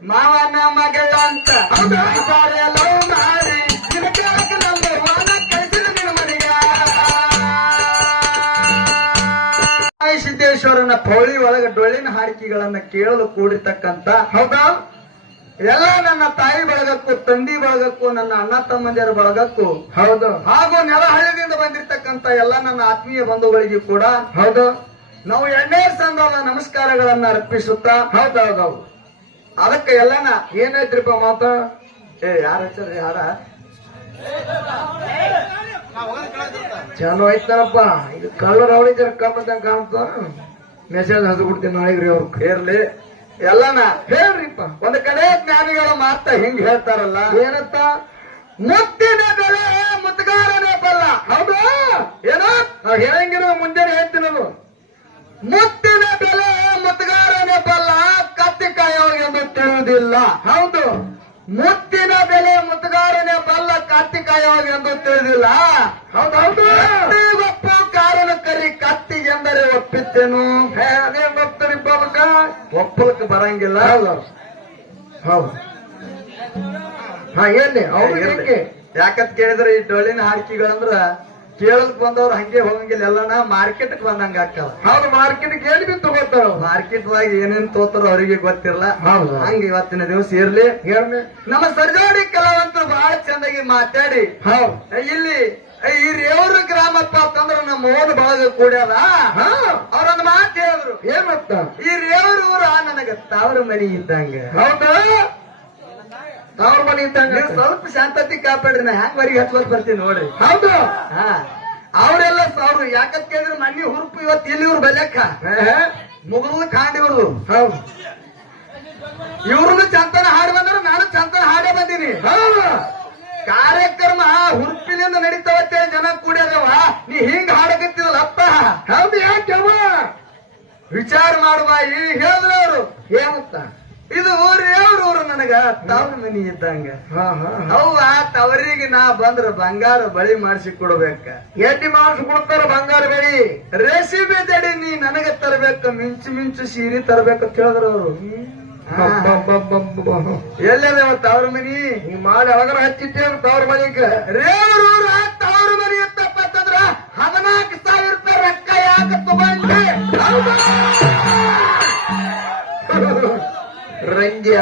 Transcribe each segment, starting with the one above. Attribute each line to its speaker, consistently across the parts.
Speaker 1: ಮಾವನ ಮಗಳಂತ ಮಾಡಿ. ಸಿದ್ದೇಶ್ವರನ ಪೌಳಿ ಒಳಗ ಡೊಳ್ಳಿನ ಹಾಡಿಕೆಗಳನ್ನ ಕೇಳಲು ಕೂಡಿರ್ತಕ್ಕಂತ
Speaker 2: ಹೌದಾ?
Speaker 1: ಎಲ್ಲ ನನ್ನ ತಾಯಿ ಬಳಗಕ್ಕೂ ತಂದಿ ಬಳಗಕ್ಕೂ ನನ್ನ ಅಣ್ಣ ತಮ್ಮಂದಿರ ಬಳಗಕ್ಕೂ
Speaker 2: ಹೌದು.
Speaker 1: ಹಾಗೂ ನೆಲಹಳ್ಳಿಯಿಂದ ಬಂದಿರ್ತಕ್ಕಂತ ಎಲ್ಲ ನನ್ನ ಆತ್ಮೀಯ ಬಂಧುಗಳಿಗೂ ಕೂಡ
Speaker 2: ಹೌದು.
Speaker 1: ನಾವು ಎಣ್ಣೆ ಸಂದ ನಮಸ್ಕಾರಗಳನ್ನ ಅರ್ಪಿಸುತ್ತಾ
Speaker 2: ಹೌದೌದೌದು.
Speaker 1: ಅದಕ್ಕೆ ಎಲ್ಲನ
Speaker 2: ಏನೈತ್ರಿಪ್ಪ ಮಾತ?
Speaker 1: ಏ ಯಾರ ಹೆಸರು ಯಾರ?
Speaker 2: ಚಲೋ ಐತನಪ್ಪ ಇದು ಕಳ್ಳರ್ ಅವಳಿ ಜರ ಕಮ್ಮದಂಗ ಕಾಣ್ತ ಮೆಸೇಜ್ ಹಚ್ಬಿಡ್ತೀನಿ ನಾಳೆಗ್ರಿ ಅವ್ರು.
Speaker 1: ಕೇರ್ಲಿ ಎಲ್ಲನ
Speaker 2: ಹೇಳ್ರಿಪ್ಪ.
Speaker 1: ಒಂದ್ ಕಡೆ ಜ್ಞಾನಿಗಳ ಮಾತ ಹಿಂಗ್ ಹೇಳ್ತಾರಲ್ಲ.
Speaker 2: ಏನತ್ತ
Speaker 1: ಮುತ್ತಿನ ಬೆಲೆ ಮುತ್ತಗಾರನೇ ಬಲ್ಲ.
Speaker 2: ಹೌದಾ?
Speaker 1: ಏನೋ?
Speaker 2: ನಾವ್ ಹೇಳಂಗಿರೋ ಮುಂಜಾನೆ ಹೇಳ್ತೀನಿ
Speaker 1: ಮುತ್ತಿನ ಬೆಲೆ ತಿಳಿಯುವುದಿಲ್ಲ
Speaker 2: ಹೌದು.
Speaker 1: ಮುತ್ತಿನ ಬೆಲೆ ಮುತ್ತುಗಾರನೇ ಬಲ್ಲ ಕತ್ತಿ ಎಂದು ತಿಳಿದಿಲ್ಲ.
Speaker 2: ಹೌದೌದು
Speaker 1: ಒಪ್ಪು ಕಾರಣ ಕರಿ ಕತ್ತಿಗೆಂದರೆ ಒಪ್ಪಿದ್ದೇನು?
Speaker 2: ಒಪ್ಪಿತ್ತೇನು ಅದೇನ್
Speaker 1: ಒಪ್ಪಲಕ್ಕೆ ಬರಂಗಿಲ್ಲ.
Speaker 2: ಹೌದು. ಹಾ ಎಲ್ಲಿ? ಅವ್ರಿಗೆ
Speaker 1: ಯಾಕಂತ ಕೇಳಿದ್ರೆ ಈ ಡೊಳಿನ ಹಾಡಿಕೆಗಳಂದ್ರ ಕೇಳಕ್ ಬಂದವ್ರು ಹಂಗೆ ಹೋಗಂಗಿಲ್ಲ ಎಲ್ಲಾನ ಮಾರ್ಕೆಟ್ ಬಂದಂಗ
Speaker 2: ಹೌದು ಮಾರ್ಕೆಟ್ಗೆ ಏನ್ ಬಿ ತಗೋತಾರ
Speaker 1: ಮಾರ್ಕೆಟ್ ದಾಗ ಏನೇನ್ ತೋತಾರ ಅವ್ರಿಗೆ ಗೊತ್ತಿರಲ್ಲ.
Speaker 2: ಹೌದು.
Speaker 1: ಹಂಗ ಇವತ್ತಿನ ದಿವಸ ಇರ್ಲಿ.
Speaker 2: ಹೇಳ್ಮೆ
Speaker 1: ನಮ್ಮ ಸರ್ಜಾಡಿ ಕಲಾವಂತರು ಬಹಳ ಚಂದಾಗಿ ಮಾತಾಡಿ.
Speaker 2: ಹೌದು.
Speaker 1: ಇಲ್ಲಿ ಈ ರೇವೂರು ಗ್ರಾಮಪ್ಪ ಅಂತಂದ್ರ ನಮ್ಮ ಓದ್ ಭಾಗ ಕೂಡ್ಯಾರ ಅವ್ರೊಂದ್ ಮಾತು ಹೇಳಿದ್ರು.
Speaker 2: ಏನತ್ತ
Speaker 1: ಈ ರೇವೂರು ಊರ ನನಗ ತವರ ಮನಿ ಇದ್ದಂಗ.
Speaker 2: ಹೌದಾ? ಅವ್ರ ಮನೆ ಇದ್ದಂಗ
Speaker 1: ಸ್ವಲ್ಪ ಶಾಂತತೆ ಕಾಪಾಡಿದ್ರೆ ನಾ ಹ್ಯಾಂಗ ವರಿಗೆ ಹಚ್ಕೋತ್ ಬರ್ತೀನಿ ನೋಡಿ.
Speaker 2: ಹೌದು.
Speaker 1: ಹಾ. ಅವರೆಲ್ಲ ಅವ್ರು ಯಾಕಂತ ಕೇಳಿದ್ರೆ ಮನಿ ಹುರುಪು ಇವತ್ತು ಇಲ್ಲಿ ಇವ್ರು ಬಲ್ಯಕ್ಕ?
Speaker 2: ಹೇ,
Speaker 1: ಮುಗುಲ್ ಕಾಂಡಿವ್ರು
Speaker 2: ಹೌದು.
Speaker 1: ಇವ್ರನ್ನು ಚಂತನ ಹಾಡಿ ಬಂದ್ರೆ ನಾನು ಚಂತನ ಹಾಡೇ ಬಂದೀನಿ.
Speaker 2: ಹೌದು.
Speaker 1: ಕಾರ್ಯಕ್ರಮ ಹುರುಪಿನಿಂದ ನಡೀತಾವತ್ತೆ ಜನ ಕೂಡ್ಯಾರವ ನೀ ಹಿಂಗ್ ಹಾಡಕತ್ತಿದಲ್ಲ ಅಪ್ಪ.
Speaker 2: ಹೌದು ಯಾಕೆ
Speaker 1: ವಿಚಾರ ಮಾಡುವ ಈ ಹೇಳಿದ್ರು ಅವರು.
Speaker 2: ಏನತ್ತ
Speaker 1: ಇದು ಊರು ನನಗ ತವ್ರ ಮನಿ ಇದ್ದಂಗ.
Speaker 2: ಹಾ ಹಾ
Speaker 1: ಅವ್ವ ತವರಿಗೆ ನಾ ಬಂದ್ರ ಬಂಗಾರ ಬಳಿ ಮಾಡಿಸಿ ಕೊಡ್ಬೇಕ.
Speaker 2: ಎಡ್ಡಿ ಮಾಡಿಸಿ ಕೊಡ್ತಾರ ಬಂಗಾರ ಬೆಳಿ?
Speaker 1: ರೆಸಿಪಿ ತಡಿ ನೀ ನನಗ ತರಬೇಕ ಮಿಂಚು ಮಿಂಚು ಸೀರೆ ತರಬೇಕು ಕೇಳಿದ್ರ ಅವರು. ಎಲ್ಲದ ತವ್ರ ಮನಿ?
Speaker 2: ನೀ ಮಾಡಿ ಅಳಗರ ಹಚ್ಚಿಟ್ಟೆ ತವ್ರ ಮನಿಗ.
Speaker 1: ರೇವರೂರ ತವ್ರ ಮನಿ ಎತ್ತಪ್ಪ ಅಂತಂದ್ರ ಹದಿನಾಲ್ಕು ಸಾವಿರ ರೂಪಾಯಿ ರೊಕ್ಕ ಯಾಕೆ ತಗೊಂಡೆ
Speaker 2: ರಂಗ್ಯ,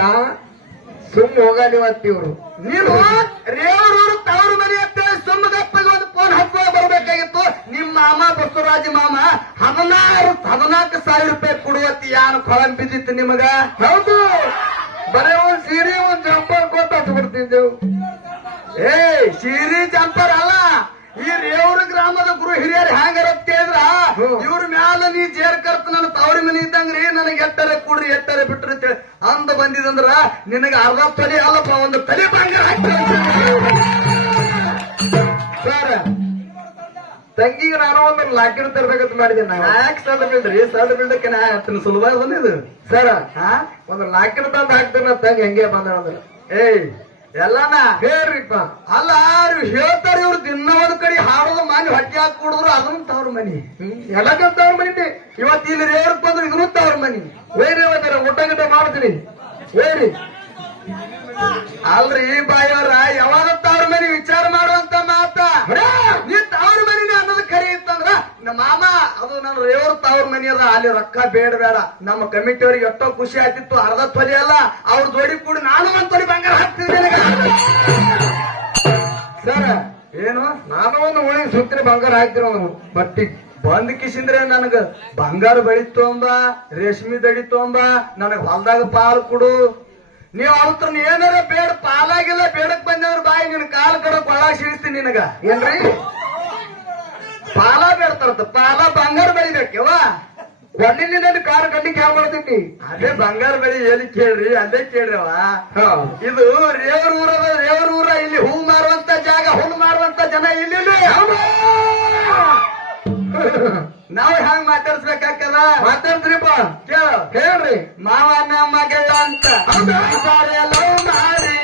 Speaker 2: ಸುಮ್ ಹೋಗಲಿವತ್ತಿವ್ರು
Speaker 1: ನೀವು ರೇವರೂರು ತವರು ಮನಿ ಅಂತ ಸುಮ್ಮಗಪ್ಪಗೆ ಒಂದು ಫೋನ್ ಹಚ್ಚುವ ಬರಬೇಕಾಗಿತ್ತು. ನಿಮ್ಮ ಮಾಮ, ಬಸವರಾಜ ಮಾಮ, ಹದಿನಾರು, ಹದಿನಾಲ್ಕು ಸಾವಿರ ರೂಪಾಯಿ ಕೊಡುವತ್ತಿ ಯಾನು ಕೊಳಂ ಬಿದ್ದಿತ್ತು ನಿಮಗ?
Speaker 2: ಹೌದು. ಬರೇ ಒಂದ್ ಸೀರೆ, ಒಂದ್ ಜಂಪರ್ ಕೊಟ್ಟು ಹಚ್ಬಿಡ್ತಿದ್ದೆವು
Speaker 1: ಏ ಸೀರೆ ಜಂಪರ್ ಅಲ್ಲ. ಈ ರೇವ್ರ ಗ್ರಾಮದ ಗುರು ಹಿರಿಯರು ಹ್ಯಾಂಗಾರ
Speaker 2: ಅಂದ್ರ.
Speaker 1: ಇವ್ರ ಮ್ಯಾಲ ನೀ ಜೇರ್ ಕರ್ತ ನನ್ನ ತವರಿ ಮನಿ ಇದ್ದಂಗ್ರಿ ನನಗೆ ಎಟ್ಟರೆ ಕೂಡ್ರಿ ಎಟ್ಟರೆ ಬಿಟ್ರಿ ಅಂತೇಳಿ ಅಂದ ಬಂದಿದಂದ್ರ ನಿನಗ ಅರ್ಧ ತಲೆ ಅಲ್ಲಪ್ಪ ಒಂದು ತಲೆ ಬಂಗಾರ
Speaker 2: ಸರ್ ತಂಗಿಗೆ ನಾನು ಒಂದು ಲಾಕಿನ ತರಬೇಕಂತ ಮಾಡಿದೆ ನಾವು.
Speaker 1: ಯಾಕೆ ಸಣ್ಣ ಬಿಲ್ಡ್ರಿ? ಸಣ್ಣ ಬಿಲ್ಡಕ್ಕೆ ನಾ ಹತ್ತಿನ ಸುಲಭ ಬಂದಿದ್ದು
Speaker 2: ಸರ್
Speaker 1: ಹಾ?
Speaker 2: ಒಂದು ಲಾಕಿನ ತಂದು ಹಾಕ್ತೇನೆ ತಂಗಿ ಹೆಂಗೆ ಬಂದ
Speaker 1: ಏಯ್ ಎಲ್ಲಾನ?
Speaker 2: ಹೇಳ್ರಿಪ್ಪ.
Speaker 1: ಅಲ್ಲ ಹೇಳ್ತಾರೆ ಇವ್ರ ಕಡೆ ಹಾಡೋದು ಮನೆ ಹೊಟ್ಟೆ ಹಾಕಿ ಕುಡಿದ್ರು ಅದನ್ನು ತವ್ರ ಮನಿ.
Speaker 2: ಎಲ್ಲಕ್ಕಂತ ಅವ್ರ ಮನೆ
Speaker 1: ಇವತ್ತು ಇಲ್ಲಿ ರೇವರ್ ಬಂದ್ರು, ಇದನ್ನು ತವ್ರ ಮನಿ.
Speaker 2: ಬೇರೆ ಇವತ್ತಾರ ಊಟ ಗಿಟ ಮಾಡ್ತೀನಿ. ಬೇರೆ
Speaker 1: ಅಲ್ರಿ, ಈ ಬಾಯವ್ರ, ಯಾವಾಗ ತವ್ರ ಮನಿ ವಿಚಾರ ಮಾಡುವಂತ ಮಾತ? ನೀ ತವ್ರ ಮನಿನೇ ಅನ್ನೋದು ಖರಿ ಇತ್ತಂದ್ರ ನಮ್ಮ ಮಾಮ, ಅದು ನನ್ನ ರೇವರ್ ತವ್ರ ಮನಿ ಅದ, ಅಲ್ಲಿ ರೊಕ್ಕ ಬೇಡ ಬೇಡ. ನಮ್ಮ ಕಮಿಟಿಯವ್ರಿಗೆ ಎಷ್ಟೋ ಖುಷಿ ಆಗ್ತಿತ್ತು, ಅರ್ಧ ತೊಲಿ ಅಲ್ಲ, ಅವ್ರ ಜೋಡಿ ಕೂಡಿ ನಾನು ಒಂದ್ ತೊಲಿ ಬಂಗಾರ ಹಾಕ್ತಿದ್ದೆ
Speaker 2: ಸರ್
Speaker 1: ಏನು?
Speaker 2: ನಾನು ಒಂದು ಉಳಿ ಸುತ್ತಿನ ಬಂಗಾರ ಹಾಕ್ತಿರೋ ಬಟ್ಟಿ
Speaker 1: ಬಂದ್ ಕಿಸಿಂದ್ರೆ ನನಗ ಬಂಗಾರ ಬಳಿ ತೊಂಬ ರೇಷ್ಮಿ ದಡಿ ತೊಂಬ ನನಗ ಹೊಲ್ದಾಗ ಪಾಲ್ ಕೊಡು. ನೀವ್ ಅವತ್ತ ಏನಾರ ಬೇಡ, ಪಾಲಾಗಿಲ್ಲ, ಬೇಡಕ್ ಬಂದವ್ರ ಬಾಯಿ, ನಿನ್ ಕಾಲ್ ಕಡೆ ಕೊಳ ಸಿಡಿಸ್ತೀನಿ ನಿನಗ.
Speaker 2: ಏನ್ರಿ?
Speaker 1: ಪಾಲ ಬೇಡ್ತಾರ ಪಾಲ ಬಂಗಾರ ಬೆಳಿಬೇಕವ?
Speaker 2: ಒಳ್ಳಿನ ಕಾರ್ ಗಂಡಿ ಯಾವ ಮಾಡ್ತೀನಿ
Speaker 1: ಅದೇ ಬಂಗಾರ ಬೆಳಿ ಎಲ್ಲಿ ಕೇಳ್ರಿ ಅಲ್ಲೇ ಕೇಳ್ರವ
Speaker 2: ಹಾ.
Speaker 1: ಇದು ರೇವರ್ ಊರದ ರೇವರ್ ಊರ ಇಲ್ಲಿ ಹೂ ಮಾರುವಂತ ಜಾಗ ಹುಣ್ಣು ಮಾರುವಂತ ಜನ ಇಲ್ಲಿ ನಾವು ಹೆಂಗ್ ಮಾತಾಡ್ಸ್ಬೇಕಾಗ್ತದ?
Speaker 2: ಮಾತಾಡ್ತ್ರಿಪ್ಪ.
Speaker 1: ಕೇಳು.
Speaker 2: ಹೇಳ್ರಿ
Speaker 1: ಮಾವನ ಮಗಳ ಅಂತ. ಮಾಡಿ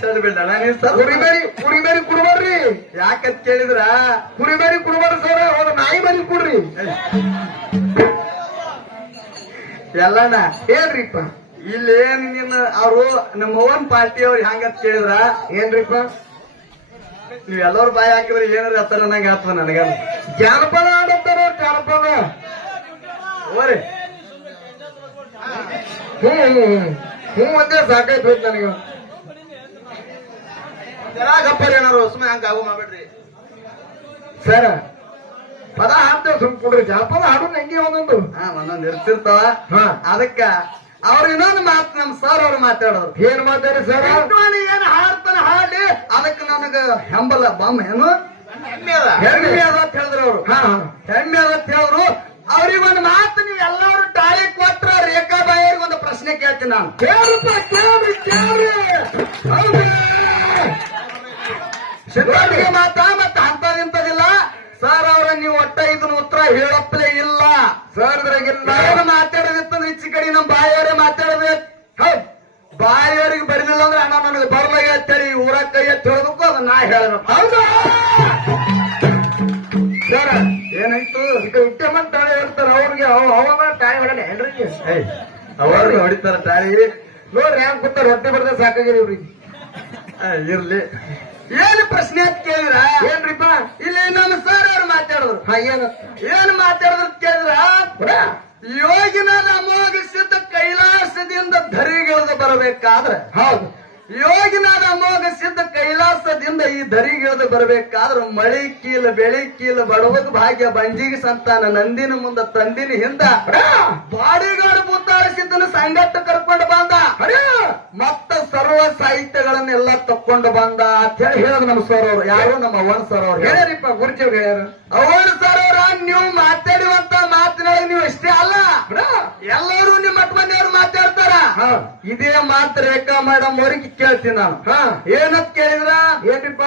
Speaker 1: ಸದ್ ಬಿಡಲ್ಲ ನೀನ್ ಸರ್
Speaker 2: ಕುರಿ ಮರಿ ಕುರಿ ಮರಿ ಕುಡ್ಬಾರ್ರಿ.
Speaker 1: ಯಾಕಂತ ಕೇಳಿದ್ರ?
Speaker 2: ಕುರಿ ಮರಿ ಕುಡ್ಬಾರ್ರಿ ಸರ್ ಅವ್ರ ನಾಯಿ ಮರಿ ಕುಡ್ರಿ.
Speaker 1: ಎಲ್ಲಾನ
Speaker 2: ಹೇಳ್ರಿಪ್ಪ.
Speaker 1: ಇಲ್ಲಿ ಏನ್ ನಿನ್ನ ಅವರು ನಮ್ಮ ಓನ್ ಪಾರ್ಟಿ ಅವ್ರು ಹೆಂಗಂತ ಕೇಳಿದ್ರ?
Speaker 2: ಏನ್ರಿಪ್ಪ?
Speaker 1: ನೀವ್ ಎಲ್ಲರೂ ಬಾಯಿ ಹಾಕಿದ್ರೆ ಏನಾರ ಅತ್ತ ನನಗೆ ಆತ್ಮ ನನಗ?
Speaker 2: ಜಾನಪದ ಆಡತ್ತಾರ ಜಾನಪದ.
Speaker 1: ಓರಿ
Speaker 2: ಹ್ಮ್ ಹ್ಮ್ ಹ್ಮ್. ಹ್ಮ್ ಒಂದೇ ಸಾಕಾಯ್ತು ಹೋಯ್ತು
Speaker 1: ಏನಾರು ಸುಮ್ಮನೆ ಹಂಗ ಆಗು ಮಾಡ್ಬೇಡ್ರಿ.
Speaker 2: ಸರ್ ಪದ ಹಾಡ್ತೇವೆ ಸುಮ್ ಕೊಡ್ರಿ. ಜಾನಪದ ಹಾಡು ನಂಗೆ ಒಂದೊಂದು?
Speaker 1: ಹಾ ಒಂದೊಂದ್ ಇರ್ತಿರ್ತಾವ.
Speaker 2: ಹಾ.
Speaker 1: ಅದಕ್ಕ ಅವ್ರ ಇನ್ನೊಂದು ಮಾತು ನಮ್ ಸರ್ ಅವ್ರು ಮಾತಾಡೋರು.
Speaker 2: ಏನ್ ಮಾತಾಡಿ ಸರ್
Speaker 1: ಹೆಣ್ಮಕ್ಳು ಏನ್ ಹಾಡ್ತಾನ ಹಾಡಿ ಅದಕ್ಕೆ ನನಗ ಹೆಂಬಲ ಬಮ್ ಏನು ಹೆಮ್ಮೆ ಅದ. ಅಂತ ಹೇಳಿದ್ರು ಅವ್ರು. ಹೆಮ್ಮೆ ಅದ ಅಂತ ಹೇಳಿದ್ರು. ಅವ್ರಿಗೆ ಒಂದು ಮಾತು ನೀವು ಎಲ್ಲರೂ ಟಾಳಿ ಕೊಟ್ರ ರೇಖಾ ಬಾಯಿಗೆ ಒಂದು ಪ್ರಶ್ನೆ ಕೇಳ್ತೀನಿ ನಾನು.
Speaker 2: ಕೇಳ್ರಿ ಕೇಳ್ರಿ. ಹೌದು.
Speaker 1: ಸಿದ್ಧಾರ್ಥಿಗೆ ಮಾತಾ ಮತ್ತೆ ಅಂತದಿಂತದಿಲ್ಲ ಸರ್ ಅವ್ರ ನೀವು ಒಟ್ಟ ಇದನ್ನ ಉತ್ತರ ಹೇಳಪ್ಪಲೇ ಇಲ್ಲ.
Speaker 2: ಸರ್ ಇದ್ರಾಗಿಲ್ಲ.
Speaker 1: ಏನು ಮಾತಾಡೋದಿತ್ತಂದ್ರೆ ಈಚೆ ಕಡೆ ನಮ್ಮ ಬಾಯಿಯವರೇ ಮಾತಾಡಬೇಕು ಹೌದ್. ಬಾಯಿಯವರಿಗೆ ಬರಲಿಲ್ಲ ಅಂದ್ರೆ ಅಣ್ಣ ನನಗೆ ಬರಲ ಅಂತೇಳಿ ಊರ ಕೈ ಎತ್ತಿ ಹೇಳಬೇಕು ಅದನ್ನ ನಾ ಹೇಳಬೇಕು
Speaker 2: ಹೌದಾ. ಸರ್
Speaker 1: ಏನಾಯ್ತು?
Speaker 2: ಇಟ್ಟೆ ಮತ್ತೆ ತಾಳೆ ಹೇಳ್ತಾರ. ಅವ್ರಿಗೆ ಅವನ ತಾಯಿ ತಾಳೆ ಹೊಡಲ್ಲ ಏನ್ರಿ
Speaker 1: ಅವರು ಹೊಡಿತಾರ ತಾಯಿ.
Speaker 2: ನೋಡ್ರಿ ಹೆಂಗ್ ಕೂತಾರ ಹೊಟ್ಟೆ ಬರ್ದ ಸಾಕಾಗಿರಿ ಇವ್ರಿಗೆ.
Speaker 1: ಇರ್ಲಿ. ಏನು ಪ್ರಶ್ನೆ ಕೇಳಿದ್ರ?
Speaker 2: ಏನ್ರಿಪ್ಪ?
Speaker 1: ಇಲ್ಲಿ ನಮ್ಮ ಸರ್ ಅವ್ರು ಮಾತಾಡೋರು
Speaker 2: ಹಾ ಏನ
Speaker 1: ಏನು ಮಾತಾಡಿದ್ರು ಅಂತ ಕೇಳಿದ್ರ
Speaker 2: ಹೊಡ.
Speaker 1: ಯೋಗಿನ ಅಮೋಘಿಸಿದ ಕೈಲಾಸದಿಂದ ಧರಿಗಿಳಿದು ಬರಬೇಕಾದ್ರೆ
Speaker 2: ಹೌದು
Speaker 1: ಯೋಗಿನಾದ ಅಮೋಘ ಸಿದ್ಧ ಕೈಲಾಸದಿಂದ ಈ ಧರಿಗಿಳಿದು ಬರಬೇಕಾದ್ರೆ ಮಳಿ ಕೀಲ ಬೆಳಿ ಕೀಲ್ ಬಡವದ್ ಭಾಗ್ಯ ಬಂಜಿಗೆ ಸಂತಾನ ನಂದಿನ ಮುಂದ ತಂದಿನ ಹಿಂದ ಬಾಡಿಗಾಡು ಮುತ್ತಾಳಿಸಿದ್ದನ ಸಂಗಟ್ಟ ಕರ್ಕೊಂಡು ಬಂದ. ಮತ್ತ ಸರ್ವ ಸಾಹಿತ್ಯಗಳನ್ನೆಲ್ಲ ತಕ್ಕೊಂಡು ಬಂದ ಅಂತ ಹೇಳಿ ಹೇಳದ್ ನಮ್ಮ ಸರ್ ಅವರು ಯಾರು? ನಮ್ಮ ಅವನ್ ಸರ್ ಅವ್ರು ಹೇಳಿರಿಪ್ಪ
Speaker 2: ಗುರುಜಿ ಗುರುಜಿಯವ್ರು ಹೇಳ್ಯಾರ.
Speaker 1: ಅವನ್ ಸರ್ ಅವ್ರ ನೀವು ಮಾತಾಡುವಂತ ಮಾತಿನೊಳಗೆ ನೀವು ಇಷ್ಟೇ ಅಲ್ಲ. ಎಲ್ಲರೂ ನಿಮ್ಮ ಮಠ ಮಾತಾಡ್ತಾರ. ಇದೇ ಮಾತು ರೇಖಾ ಮೇಡಮ್ ಅವ್ರಿಗೆ ಕೇಳ್ತೀನಿ ನಾನು. ಏನಂತ ಕೇಳಿದ್ರ?
Speaker 2: ಏನ್ರಿಪ್ಪ?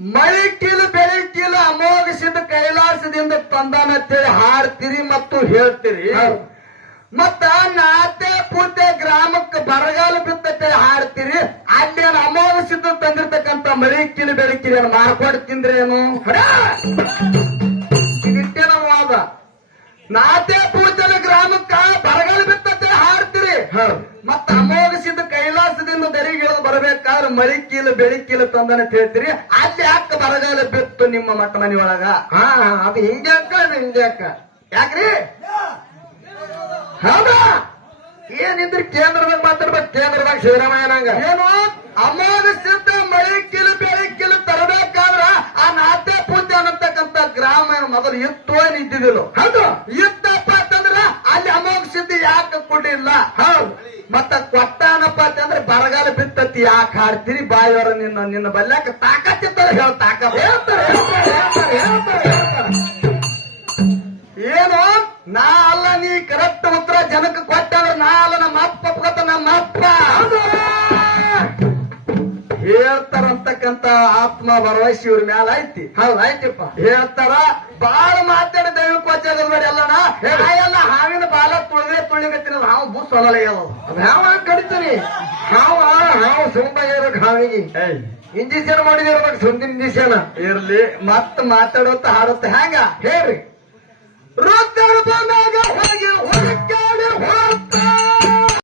Speaker 1: ಮಳಿ ಬೆಳಿಟಿಲ್ ಅಮೋಘ ಕೈಲಾಸದಿಂದ ತಂದಾನ ಅಂತೇಳಿ ಹಾಡ್ತೀರಿ ಮತ್ತು ಹೇಳ್ತೀರಿ. ಮತ್ತ ನಾತೆ ಪೂತೆ ಗ್ರಾಮಕ್ಕೆ ಬರಗಾಲ ಬಿತ್ತಂತೇಳಿ ಹಾಡ್ತೀರಿ. ಅಲ್ಲಿ ಅಮೋಘಿಸಿದ ತಂದಿರ್ತಕ್ಕಂಥ ತಂದಿರ್ತಕ್ಕಂತ ಮಳಿ ಬೆಳಿಕಿರಿ ಏನು ಮಾರ್ಕೊಂಡು ತಿಂದ್ರೇನು? ವಾದ. ನಾತೆ ಪೂರ್ತಿ ಗ್ರಾಮಕ್ಕ ಬರಗಾಲ ಬಿತ್ತಂತೇಳಿ ಹಾಡ್ತೀರಿ. ಮತ್ತ ಅಮೋಘಿಸಿದ ಕೈಲಾಸದಿಂದ ದರಿಗಿಳಿದು ಬರಬೇಕಾದ್ರೆ ಮಳಿ ಕೀಲು ಬೆಳಿ ಕೀಲು ತಂದನ ಹೇಳ್ತೀರಿ. ಅಲ್ಲಿ ಯಾಕೆ ಬರಗಾಲ ಬಿತ್ತು ನಿಮ್ಮ ಮಟ್ಟ ಮನಿ ಒಳಗ
Speaker 2: ಹಾ ಅದು ಹಿಂಗೆ ಅಕ್ಕ ಅದು ಹಿಂಗೆ ಅಕ್ಕ.
Speaker 1: ಯಾಕ್ರಿ?
Speaker 2: ಹೌದಾ? ಏನಿದ್ರು ಕೇಂದ್ರದಾಗ ಮಾತಾಡ್ಬೇಕು? ಕೇಂದ್ರದಾಗ ಸಿದ್ದರಾಮಯ್ಯನಂಗ
Speaker 1: ಏನು? ಅಮೋಘಸಿದ್ದ ಮಳಿ ಮಳಿಕಿಲ್ಲ ಬೆಳಿ ಕೀಲು ತರಬೇಕಾದ್ರ ಆ ನಾತೆ ಪೂಜೆ ಅನ್ನತಕ್ಕಂತ ಗ್ರಾಮ ಮೊದಲು ಇತ್ತು ಏನ್ ಇದ್ದಿದ್ದಿಲ್ಲ?
Speaker 2: ಹೌದು.
Speaker 1: ಇತ್ತಪ್ಪ ಅಂತಂದ್ರ ಅಲ್ಲಿ ಅಮೋಘಸಿದ್ದ ಯಾಕೆ ಕೊಟ್ಟಿಲ್ಲ
Speaker 2: ಹೌದು.
Speaker 1: ಮತ್ತ ಕೊಟ್ಟಾನಪ್ಪ ಅಂತಂದ್ರೆ ಬರಗಾಲ ಬಿತ್ತತಿ ಯಾಕೆ ಹಾಡ್ತೀರಿ ಬಾಯಿಯವರ ನಿನ್ನ ನಿನ್ನ ಬಲ್ಯಾಕ ತಾಕತ್ತಿತ್ತಲ್ಲ ಹೇಳ ತಾಕ
Speaker 2: ಹೇಳ್ತಾರೆ ಹೇಳ್ತಾರೆ ಹೇಳ್ತಾರೆ ಹೇಳ್ತಾರೆ ಹೇಳ್ತಾರೆ.
Speaker 1: ಏನು? ನಾ ಅಲ್ಲ ನೀ ಕರೆಕ್ಟ್ ಉತ್ತರ ಜನಕ್ಕೆ ಕೊಟ್ಟಂದ್ರೆ ನಾ ಅಲ್ಲ ನಮ್ಮ ಅಪ್ಪ ಗೊತ್ತ ನಮ್ಮ ಅಪ್ಪ. ಹೇಳ್ತಾರಂತಕ್ಕಂತ ಆತ್ಮ ಭರವಸೆ ಇವ್ರ ಮ್ಯಾಲ ಐತಿ.
Speaker 2: ಹೌದ ಐತಿಪ್ಪ.
Speaker 1: ಹೇಳ್ತಾರ ಬಾಳ ಮಾತಾಡಿ ದೈವಕ್ಕೆ ವಚನ ಬೇಡ ಅಲ್ಲಣ್ಣ. ತುಳಿಗತ್ತಿನ ಹಾವು ಬುಸ್ ಹೊಲಲ್ಲ
Speaker 2: ಅದ್ ಯಾವ ಕಡಿತಾನೆ ಹಾವ ಹಾವು ಸುಂಬ ಇರೋಕ್ ಹಾವಿಗೆ ಇಂಜೆಕ್ಷನ್ ಮಾಡಿದಿರ್ಬೇಕು ಸುಂದಿ ಇಂಜೆಕ್ಷನ್.
Speaker 1: ಇರ್ಲಿ ಮತ್ ಮಾತಾಡುತ್ತ ಹಾಡುತ್ತ ಹ್ಯಾಂಗ?
Speaker 2: ಹೇಳ್ರಿ.
Speaker 1: ರುದ್ರ ಬಂದಾಗ ಹೊರಗೆ ಹೊರಕ್ಕೆ ಹೊರತ